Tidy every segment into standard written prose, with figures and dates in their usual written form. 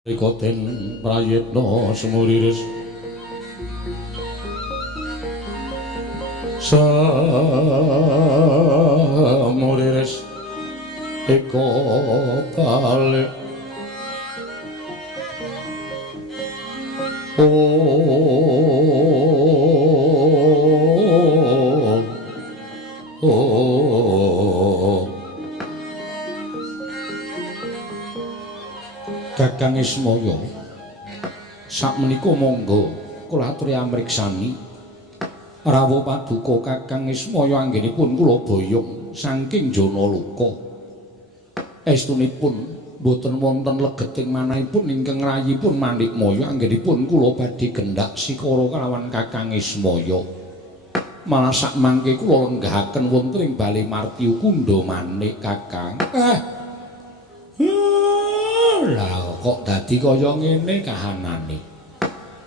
Rikoten prayitna semuriris semuriris eko kali Kakang Ismaya sakmenika monggo kula aturi amriksani rawuh paduka Kakang Ismaya anggenipun kula boyong saking jana luka estunipun boten wonten legeting manahipun ingkang rayipun Manikmaya anggenipun kula badhe gendhak sikara kalawan Kakang Ismaya malah sak mangke kula lenggahaken wonten ing Bale Martiu Kundha Manik Kakang lah kok dadi kaya ngene kahanane.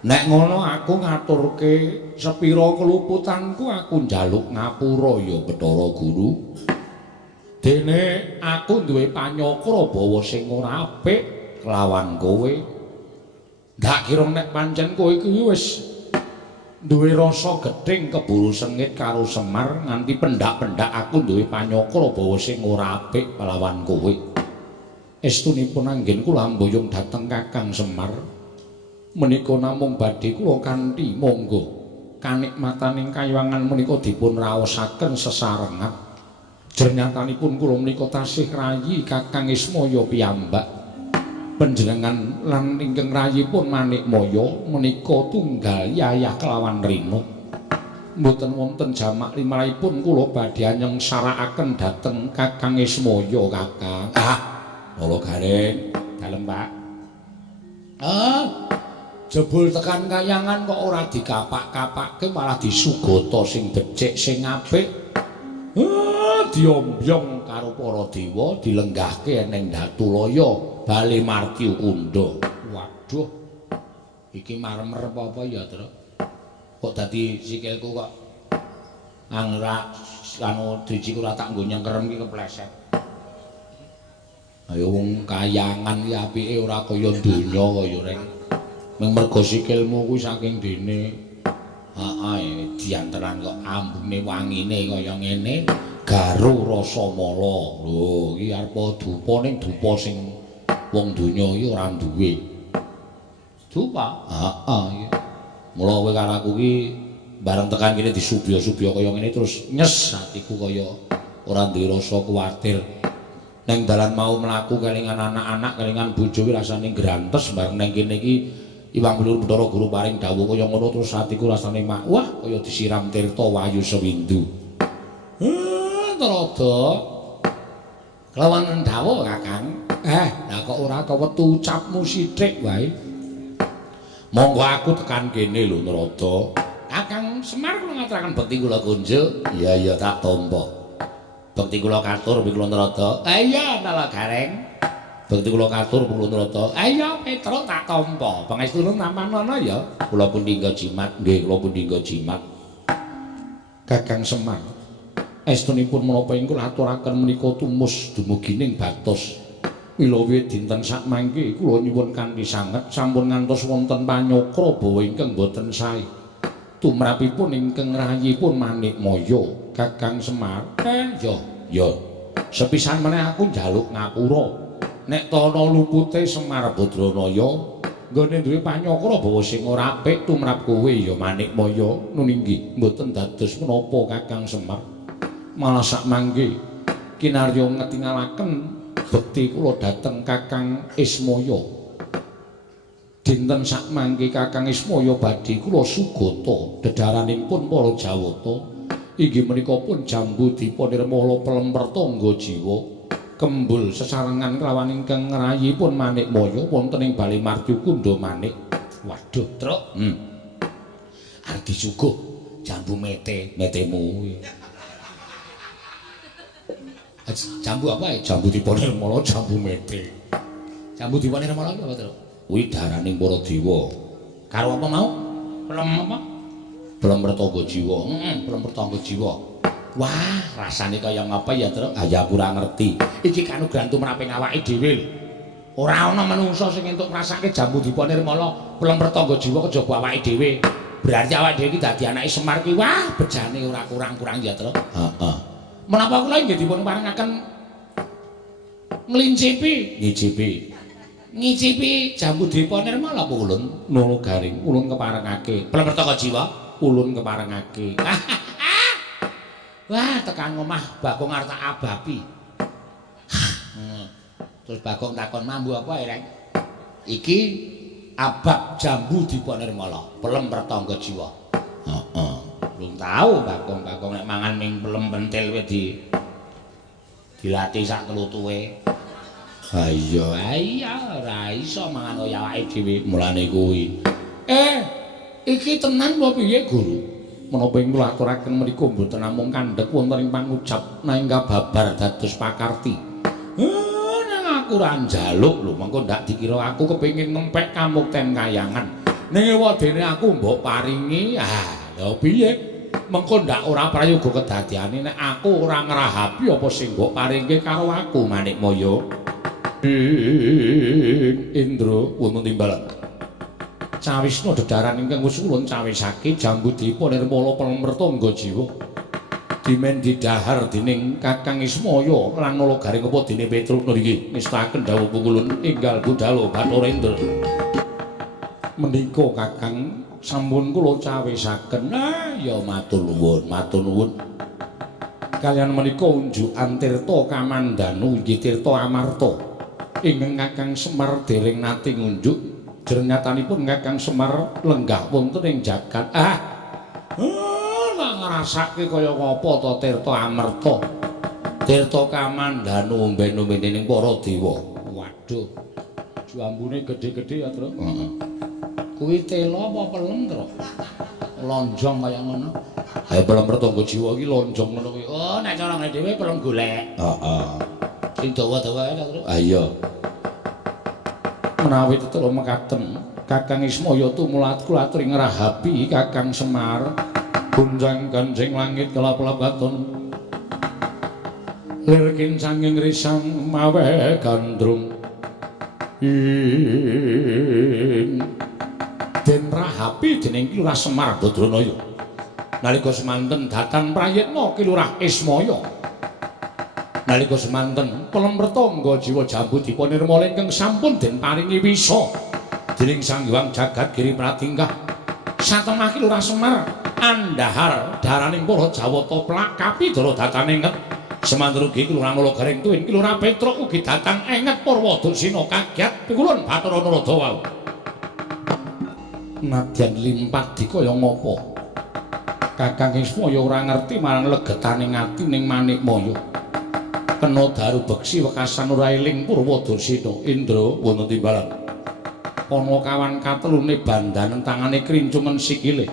Nek ngono aku ngaturke sepira keluputanku aku njaluk ngapura ya Bathara Guru. Dene aku duwe panyakra bawa sing ora apik kelawan kowe. Ndak kira nek pancen kowe iki wis duwe rasa gething keburu sengit karo Semar nganti pendak-pendak aku duwe panyakra bawa sing ora apik kelawan kowe. Estunipun anggen kula mboyong dhateng Kakang Semar menika namung badhe kula kanthi monggo kanikmataning kayuwangan menika dipun raosaken sesarengan jernyatanipun kula menika tasih rayi Kakang Ismaya piyambak panjenengan lan ingkang rayipun Manikmaya menika tunggal yayah kelawan rina mboten wonten jamak limanipun kula badhe nyengsarakaken dhateng Kakang Ismaya Kakang Lolo Gareng, dalem Pak. Jebul tekan kayangan kok ora dikapak-kapakke malah disugata sing becik sing apik. Diombyong karo para dewa dilenggahke ning Datulaya Bale Martiu Kundha. Waduh. Iki marmer apa ya, Tru? Kok dadi sikilku kok angrak anu drijiku ora tak nggo nyengkerem iki kepleset. Ayo wong kayangan iki apike ora kaya donya kaya reng. Mung mergo sikilmu kuwi saking dene. Heeh, dianteran kok ambune wangine kaya ngene, garu rasa mala. Lho, iki arep dupa ning dupa sing wong donya iki ora duwe. Dupa? Heeh, iki. Mula kowe karo aku iki bareng tekan kene disubya-subya kaya ngene terus nyes atiku kaya ora duwe rasa kuwatir. Neng dalan mau mlaku kelingan anak-anak kelingan bojo rasane grantes bareng neng kene iki Iwang Blur Bathara Guru paring dawuh kaya ngono terus atiku rasane mak wah kaya disiram tirta wayu sewindu. Trada kelawan dawuh Kakang. Lah kok ora kewetu ucapmu sithik wae. Monggo aku tekan kene lho Narada. Kakang Semar kula ngaturaken bekti kula kunjuk. Iya tak tampa. Bekti kula katur kula Narada. Iya Nala Gareng. Bekti kula katur kula Narada. Iya Petruk tak tampa. Pangestune namana ya. Kula pun dinggo jimat. Nggih kula pun dinggo jimat. Kakang Semar. Estunipun menapa ing kula aturaken menika tumus dumugining batos. Mila wiwit dinten sak mangke kula nyuwun kanthi sanget sampun ngantos wonten panyakra bawa ingkang boten sae. Tumrapipun ingkang rayipun Manikmaya. Kakang Semar, ya. Sepisan meneh aku njaluk ngapura. Nek tana lupute Semar Badranaya nggone duwe panyakra bawa sing ora apik tumrap kowe ya Manikmaya nuninggih mboten dados menapa Kakang Semar. Malah sak mangke kinarya ngetingalaken bekti kula dhateng Kakang Ismaya. Dinten sak mangke Kakang Ismaya badhe kula sugata dedaranipun para Jawata. Inggih menika pun jambu dipa nirmala pelemper tangga jiwa kembul sesarengan kelawan ingkang ngrayipun Manikmaya wonten ing Bale Martiu Kundha Manik. Waduh, Truk. Arep disuguh jambu metemu. Jambu apa ya? Jambu dipa nirmala jambu mete. Jambu dipa nirmala apa, Truk? Kuwi daraning para dewa. Karo apa mau? Pelem apa? Pelemper tangga jiwa. Pelemper tangga jiwa. Wah, rasane kaya ngapa ya, Truk? Ah ya ora ngerti. Iki kanugrahan tumraping awake dhewe lho. Ora ana manungsa sing entuk ngrasake jambu dipa nirmala pelem pertangga jiwa kejaba awake dhewe. Berarti awake dhewe iki dadi anake Semar ki wah bejane ora kurang-kurang ya, Tru. Heeh. Menapa kula inggih dipun paringaken ngicipi jambu dipa nirmala apa ulun? Nolo garing ulun keparengake. Pelem pertangga jiwa ulun keparengake. Wah, tekan omah Bagong arep tak abapi. Terus Bagong takon mambu apa Reng? Iki abab jambu dipa nirmala, pelem pertangga jiwa. Heeh. Belum tahu Bagong nek mangan ning pelem pentil kowe dilatih sak tlutuhe. Ha iya ora iso mangan kaya awake dhewe mulane kuwi. Iki tenan apa piye, Guru? Menapa ing kula aturaken menika mboten namung kandhek wonten ing pangucap nanging kababar dados pakarti. Nang aku ora njaluk lho, mengko ndak dikira aku kepengin ngempek kamukten kayangan. Ning ewadene aku mbok paringi, lha piye? Mengko ndak ora prayoga kedadiane nek aku ora ngrahapi apa sing mbok paringke karo aku Manikmaya. Indra wonten timbalan. Cawisna dedaran ingkang wis ulun cawisake jambu dipa nirmala pelem pertangga jiwa. Dimen didhahar dening Kakang Ismaya lan nala garing apa dene Petrukna niki ngestaken dawuh pungulun enggal Budhalo Bathara. Menika Kakang sampun kula cawisaken. Ya matur nuwun. Kaliyan menika unjukan tirta kamandanu inggih tirta Amarta. Ingkang Kakang Semar dereng nate ngunjuk jernyatanipun Kakang Semar lenggah wonten ing jagat. Ngrasake kaya apa ta tirta Amarta. Tirta kamandanu omben-ombene ning para dewa. Waduh. Jambune gedhe-gedhe ya, Tru. Heeh. Kuwi tela apa pelem, Tru? Lonjong kaya ngono. Ha pelem pertangga jiwa iki lonjong ngono kuwi. Oh, nek carane dhewe pelem golek. Heeh. Sing dawa-dawa ae, Tru. Ha iya. Menawi tetep mekaten Kakang Ismaya tumulak kula aturi ngrahapi Kakang Semar gunjang ganjing langit kelap-kelap katon lir kincanging risang mawe gandrung den rahapi dening Kilurah Semar Badranaya nalika semanten datan prayitna Kilurah Ismaya nalika semanten pelem pertangga jiwa jambu dipa nirmala ingkang sampun den paringi wisa dening Sang Hyang Jagat Giri Pratingkah satemah Kilurah Semar andhahar daraning para Jawata plakapi dara datane nget semanten ugi Kilurah Nala Garing Tuwin Kilurah Petruk ugi datang enget Purwadasina kagiat pingulun Bathara Narada wau nadyan limpat dikaya ngapa Kakang Ismaya ora ngerti marang legetaning ati ning Manikmaya kena daru beksi wekasan ora eling Purwadasina. Indra wonten timbalan ana kawan katelune bandanen tangane krincungen sikile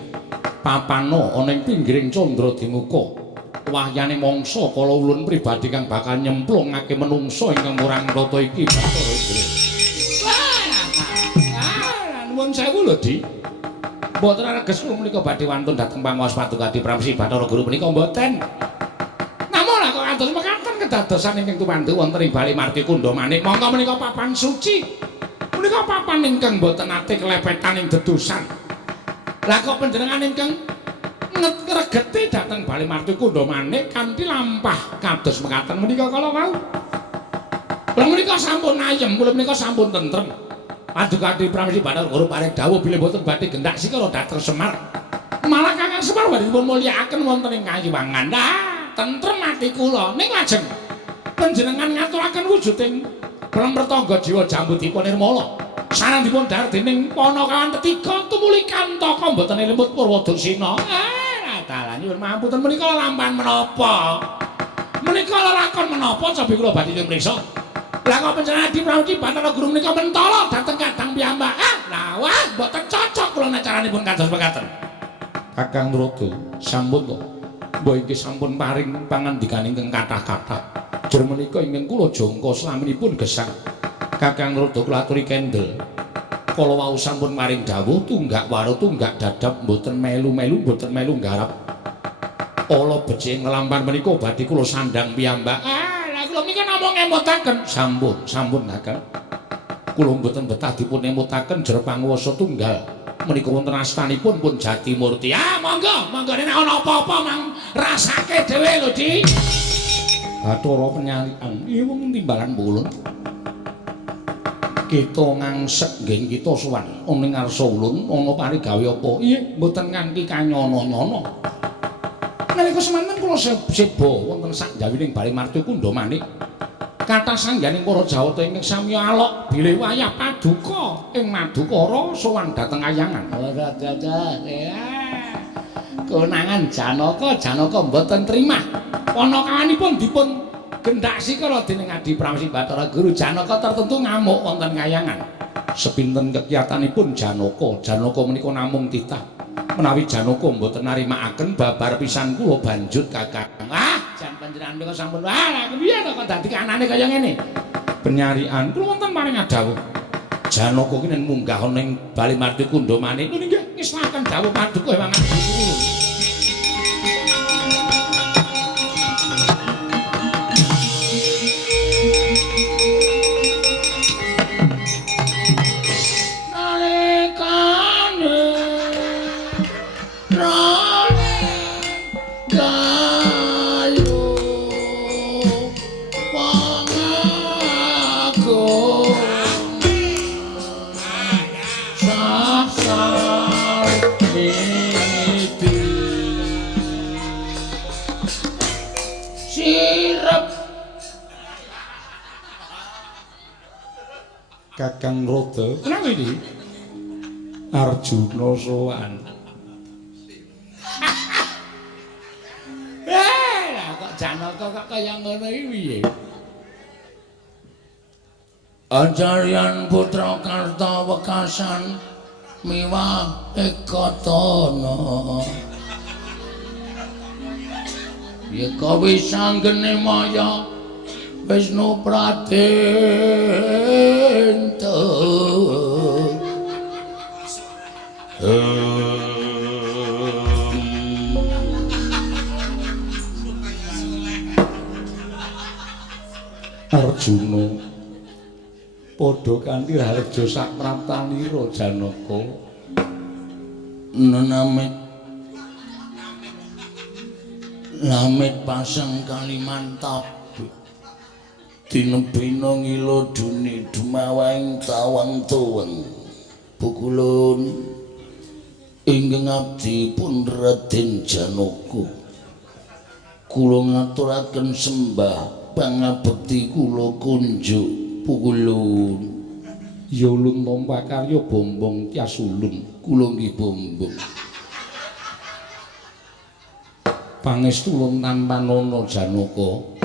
papano ana ing pinggiring candra dimuka wahyane mangsa kala ulun pribadi kang bakal nyemplungake menungsa ingkang murang rata iki Bathara Indra. Nuwun sewu lho, Di. Mboten areges kula menika badhe wantun dhateng pangaos Padukadi Pramsi Bathara Guru menika mboten. Namung lha kok kados mekaten kedadosan ingkang tumandu wonten ing Bali Marti Kunda Manik mongko menika papan suci. Menika papan ingkang mboten nate kelepetan ing dedosan. Lah kok panjenengan ingkang ngregeti dhateng Bali Marti Kunda Manik kanthi lampah kados mekaten menika kala wau. Lah menika sampun ayem, kula menika sampun tentrem. Padukadi Pramsi Bathara Guru paring dawuh bilih boten badhe gendak sikara dhateng Semar. Malah Kakang Semar badhe dipun mulyakaken wonten ing Kayuwangan. Nah, tentrem ati kula. Ning lajeng panjenengan ngaturaken wujuding pelem pertangga jiwa jambu dipa nirmala. Sareng dipun dhahar dening Panakawan ketiga tumuli kantaka mboten lembut Purwadasina. Dalan nyuwun mampun menika lampahan menapa? Menika lakon menapa cobi kula badhe nyuwun priksa. Lah kok panjenengan Adi Pramsi Bathara Guru menika mentala dhateng kadang piyambak. Lah wah mboten cocok kula nek caranipun kados mekaten. Kakang Narada sampun to. Mbok inggih sampun paring pangandikan ingkang kathah-kathah. Jer menika ingkang kula jangka slaminipun gesang. Kakang Narada kula aturi kendel. Kala wau sampun maring dawuh tunggak waro tunggak dadap mboten melu-melu mboten melu nggarap. Ala becik nglampah menika badhe kula sandhang piyambak. Kula menika namung ngemotaken. Sampun, Kakang. Kula mboten betah dipun emutaken jer panguwasa tunggal. Menika wonten astanipun pun Jatimurti. Ah, monggo, monggo nek ana apa-apa mang rasake dhewe lho, Di. Bathara penyalikan. Iya wong timbalan pulun. Kita ngangsek nggih kita sowan ning ngarsa ulun ana parigawe apa? Iya, mboten nganti kanyono-nyono. Nalika semanten kula seba wonten sak jawining Bali Martu Kundamanik. Kathah sangganing para Jawata ingkang samya alok bilih wayah paduka ing Madukara sowan dhateng Ayangan. Ora dadah. Konangan Janaka mboten trimah. Panakawanipun dipun gendhaksi kala dening Adi Pramesih Bathara Guru Janaka tertentu ngamuk wonten Ayangan. Sepinten kekiyatanipun Janaka menika namung titah. Menawi Janaka mboten narimakaken babar pisan kula banjut Kakang. Jan panjenengan menika sampun lha kepiye to kok dadi kanane kaya ngene. Penyarian kula wonten paring dawuh. Janaka ki nen munggah ning Bali Martu Kundamanik niku nggih ngeslaken dawuh paduka Hyang Adi kula. Kakang Roda. Kenapa ini? Arjuna sowan. Lah kok Janaka kok kaya ngono iki piye? Ajaryan putra Kartawekasan miwah Ekatana. Ya kawisanggene maya Wisnu Pratenta Arjuna padha kanthi harja sak praptanira Janaka namit pasang Kalimantan dinebina ngilo duni dumawang tawang tuweng pukulun ingkang abdi pun Raden Janaka kula ngaturaken sembah pangabekti kula kunjuk pukulun ya ulun tampa karya bombong tias ulun kula nggih bombong pangestu ulun tampanana Janaka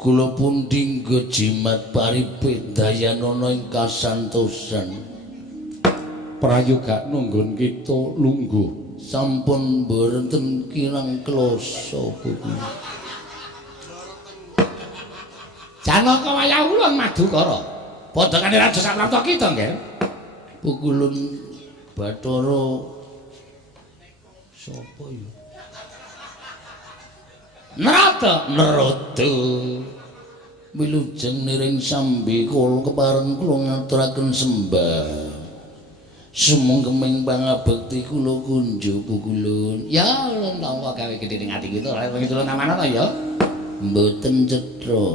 kula pun dinggo jimat paripit dayanana ing kasantosan prayoga nunggun kita lungguh sampun boten kirang klasa Janaka wayah ulun Madukara padha karo Raja Saprapta kita nggih pukulun Bathara sapa ya Narada wilujeng niring sambi kula kepareng kula ngaturaken sembah sumengkeming pangabekti kula kunjuk pukulun ya ulun tampa gawe gedhe ning ati kita ora pengitulun tamanana ya mboten cetha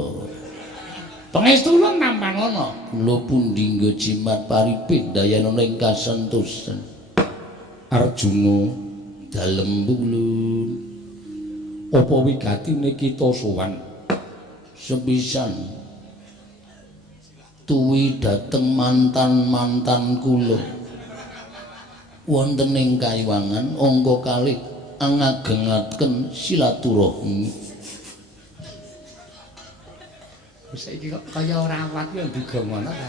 pangestu ulun tampanana kula pun dinggo jimat paripit dayanana ing kasantosan Arjuna dalem pukulun apa wigatine kita sowan sepisan tuwi dhateng mantan-mantan kula wonten ing Kayuwangan angka kalih ngagengaken silaturahmi saiki kok kaya ora awat ya nduga ngono ta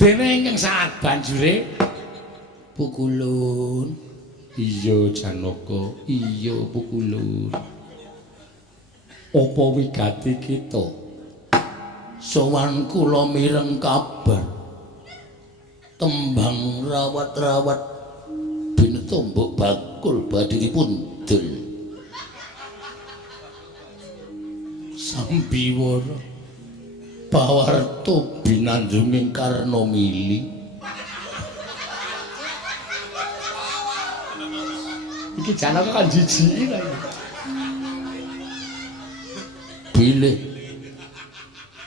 dene ingkang saat banjure pukulun iya Janaka iya pukulun apa wigati kita sowan kula mireng kabar tembang rawat-rawat bineta mbok bakul badhe dipundhul sambiwara Pawarto binanjunging Karna Mili. Iki Janaka kan jijiki ta iki. Bilih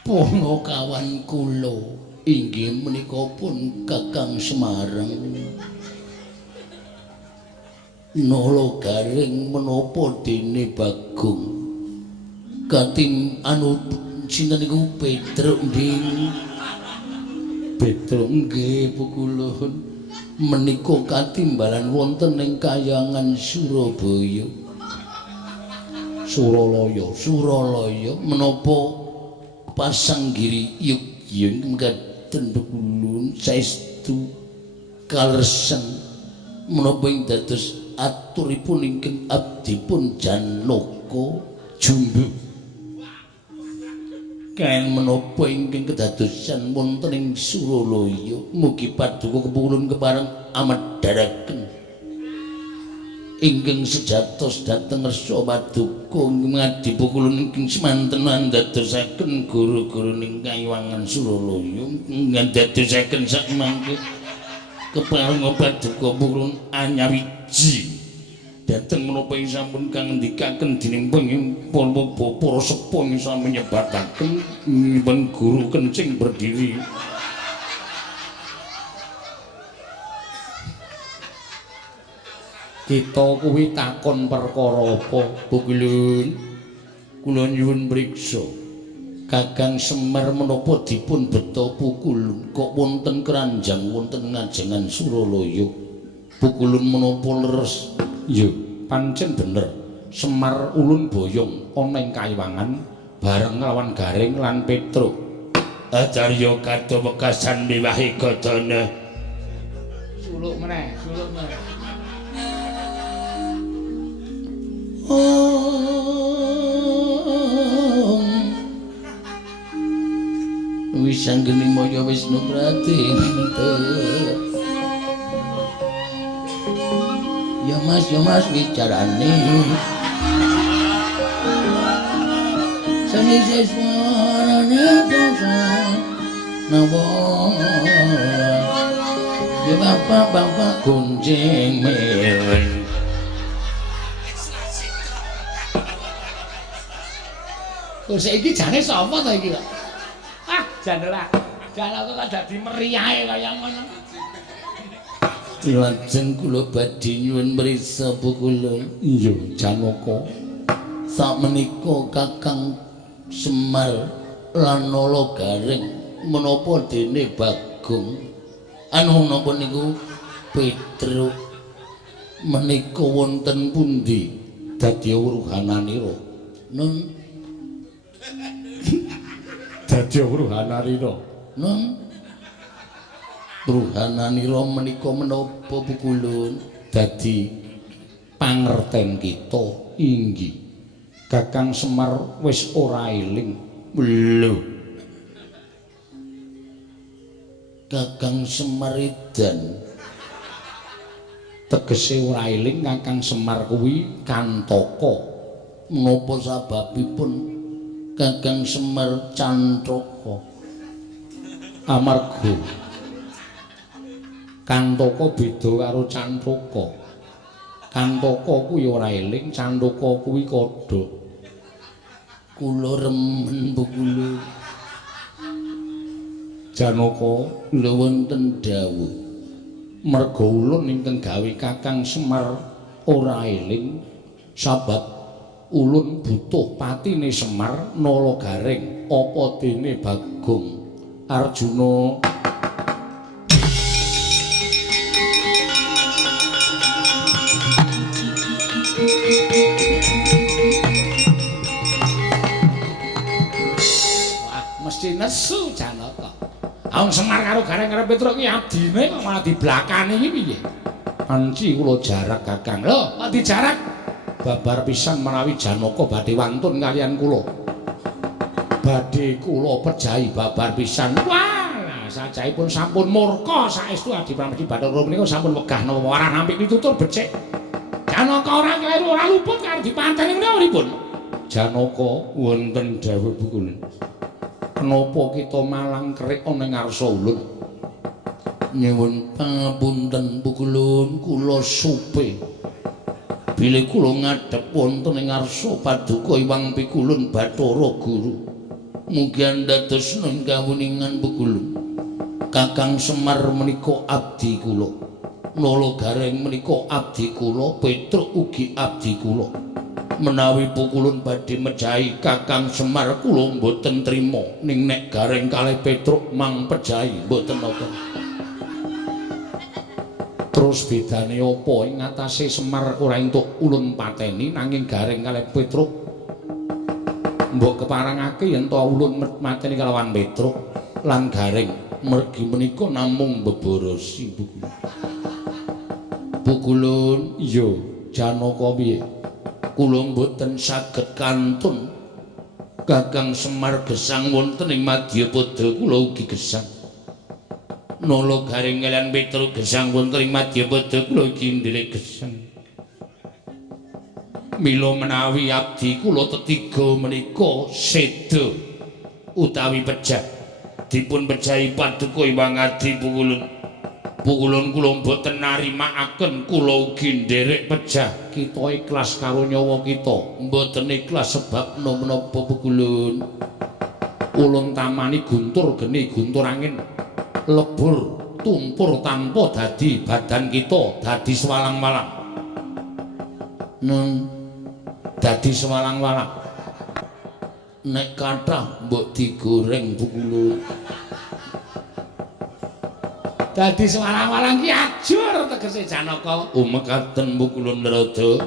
Pono kawan kula inggih menika pun Kakang Semarang. Nolo garing menapa dene Bagong. Kating anu sinten niku Petruk nggih. Petruk nggih pukulun menika katimbalan wonten ing Kahyangan Surabaya. Suralaya menapa pasanggiri yugya mekaten pukulun saestu kalreseng menapa ing dados aturipun ingkang abdipun Janaka Jumbu. Kaen menapa ingkang kedadosan wonten ing Suralaya mugi paduka kepulun kepareng amedharaken ingkang sejatos dhateng Resa Paduka ngadi pukulun ingkang semanten andadosaken guru-guru ing Kayuwangan Suralaya ngandadosaken sakmangke kepareng Paduka pukulun anyawiji dhateng menapa ing sampun kang ngendikaken dening para sepuh sami nyebataken nyimpen guru kencing berdiri. Kita kuwi takon perkara apa, Pukulun? Kula nyuwun priksa. Kakang Semar menapa dipun beta Pukulun kok wonten kranjang wonten ngajengan Suralaya. Pukulun menapa leres? Ya, pancen bener. Semar ulun boyong ana ing Kayuwangan bareng lawan Garing lan Petruk. Acarya kadha wekasan miwahi godana. Suluk meneh. Wis anggene moyo Wisnu Pratin. Ya mas bicarane. Sami seswane bosan. Napa? Ya bapak gunjing meweng. Kok saiki jane sapa ta iki kok? Ah, Janaka kok dadi meriahe kaya ngono. Lajeng kula badhe nyuwun mriksa Pukulun. Iya, Janaka. Sakmenika Kakang Semar lan Nala Garing menapa dene Bagong. Anu napa niku Petruk menika wonten pundi dadi wuruhananira? Nun dadi wuruhananira. Nun wuruhananira menika menapa Pukulun? Dadi pangerten kita inggih. Kakang Semar wis ora eling. Lho. Kakang Semar edan. Tegese ora eling Kakang Semar kuwi Kantaka. Menapa sababipun Kakang Semar Cantaka? Amarga Kantaka beda karo Cantaka. Kantaka kuwi ora eling, Cantaka kuwi kodhok. Kula remen Pukulun. Janaka lho wonten dawuh. Merga ulun ingkang gawe Kakang Semar ora eling sabab ulun butuh patine Semar Nala Garing apa dene Bagong Arjuna. Mesti nesu Janaka. Wong Semar karo Garing karo Petruk ki abdine kok malah diblakani iki piye? Anci kula jarak Kakang. Lho, kok dijarak? Babar pisan menawi Janaka badhe wantun kalian kula. Badhe kula pejahi babar pisan. Wah, sajaipun sampun murka saestu Adi Pramesti Bathara menika sampun wegah napa ora nampik pitutur becik. Janaka ora kleru ora luput karo dipanteni menika pripun? Janaka wonten dawuh Pukulun. kenapa kita malang kerik ana ngarsa ulun nyuwun pangapunten pukulun kula supe bilih kula ngadhep wonten ing ngarsa paduka Iwang Pikulun Bathara Guru mugi andadosna kawuningan pukulun Kakang Semar menika abdi kula Nala Gareng menika abdi kula Petruk ugi abdi kula menawi pukulun badhe mejahi Kakang Semar kula mboten trima ning nek Gareng kalih Petruk mang pejahi mboten napa terus bedane apa ing ngatasé Semar ora entuk ulun pateni nanging Gareng kalih Petruk mbok keparangake yen to ulun mateni kalawan Petruk lan Gareng mergi menika namung beborosi pukulun iya Janaka piye kula mboten saged kantun Kakang Semar gesang wonten ing Madyapada kula ugi gesang Nala Gareng lan Petruk gesang wonten ing Madyapada kula ugi ndelik gesang mila menawi abdi kula tetiga menika seda utawi pejah dipun pejahi paduka Iwang Adi pukulun kula mboten narimakaken kula ugi nderek pejah kita ikhlas karo nyawa kita mboten ikhlas sebab menapa pukulun ulun tamani guntur geni guntur angin lebur tumpur tanpa dadi badan kita dadi sewalang-walang dadi sewalang-walang nek kathah mbok digoreng pukulun dadi sewalang-walang ki ajur tegese Janaka umekaten pukulun Narada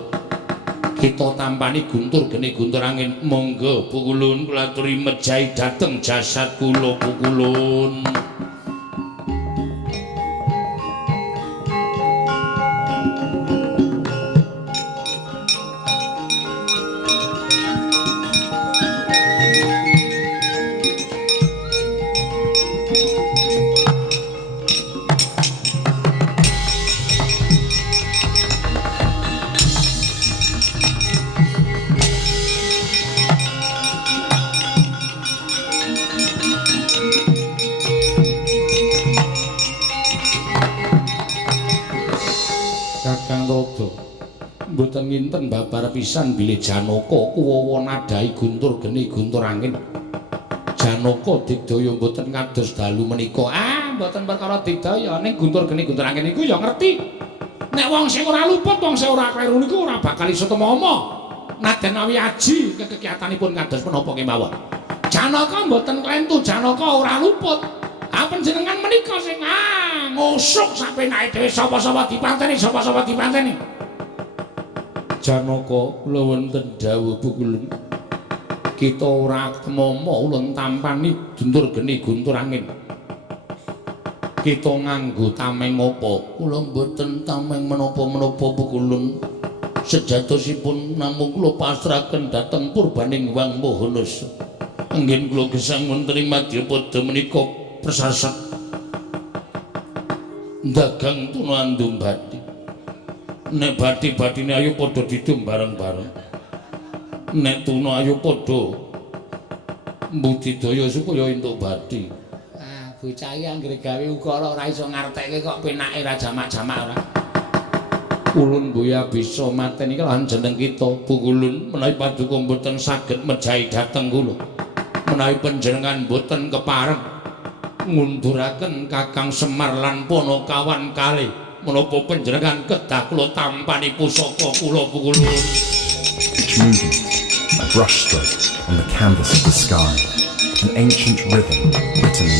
kita tampani guntur geni guntur angin monggo pukulun kula aturi mejahi dhateng jasad kula pukulun mboten nginten babar pisan bilih Janaka kuwawa nadhahi guntur geni guntur angin Janaka digdaya mboten kados dalu menika mboten perkara digdaya ning guntur geni guntur angin niku ya ngerti nek wong sing ora luput wong sing ora kleru niku ora bakal iso temama nadyan awi aji kegiatanipun kados menapa kemawon Janaka mboten klentu Janaka ora luput panjenengan menika sing ngusuk sapenake dhewe sapa-sapa dipanteni Janaka kula wonten dawuh pukulun kita ora temama ulun tampani guntur geni guntur angin kita nganggo tameng apa kula mboten tameng menapa-menapa pukulun sejatosipun namung kula pasrahaken dhateng purbaning Wang Mahanasa anggen kula gesang wonten ing Madyapada menika persasat dagang tuna andum bathi nek bathi-bathine ayo padha didum bareng-bareng nek tuna ayo padha mbudidaya supaya entuk bathi bocah iki anggere gawe ukara ora iso ngartekke kok penake ra jamak-jamak ora ulun boya bisa mateni kelawan jeneng kita pukulun menawi paduka mboten saged mejahi dhateng kula menawi panjenengan mboten kepareng ngunduraken Kakang Semar lan Panakawan kalih menapa panjenengan kedah kula tampani pusaka kula pukulun each movement a brushstroke on the canvas of the sky an ancient rhythm written in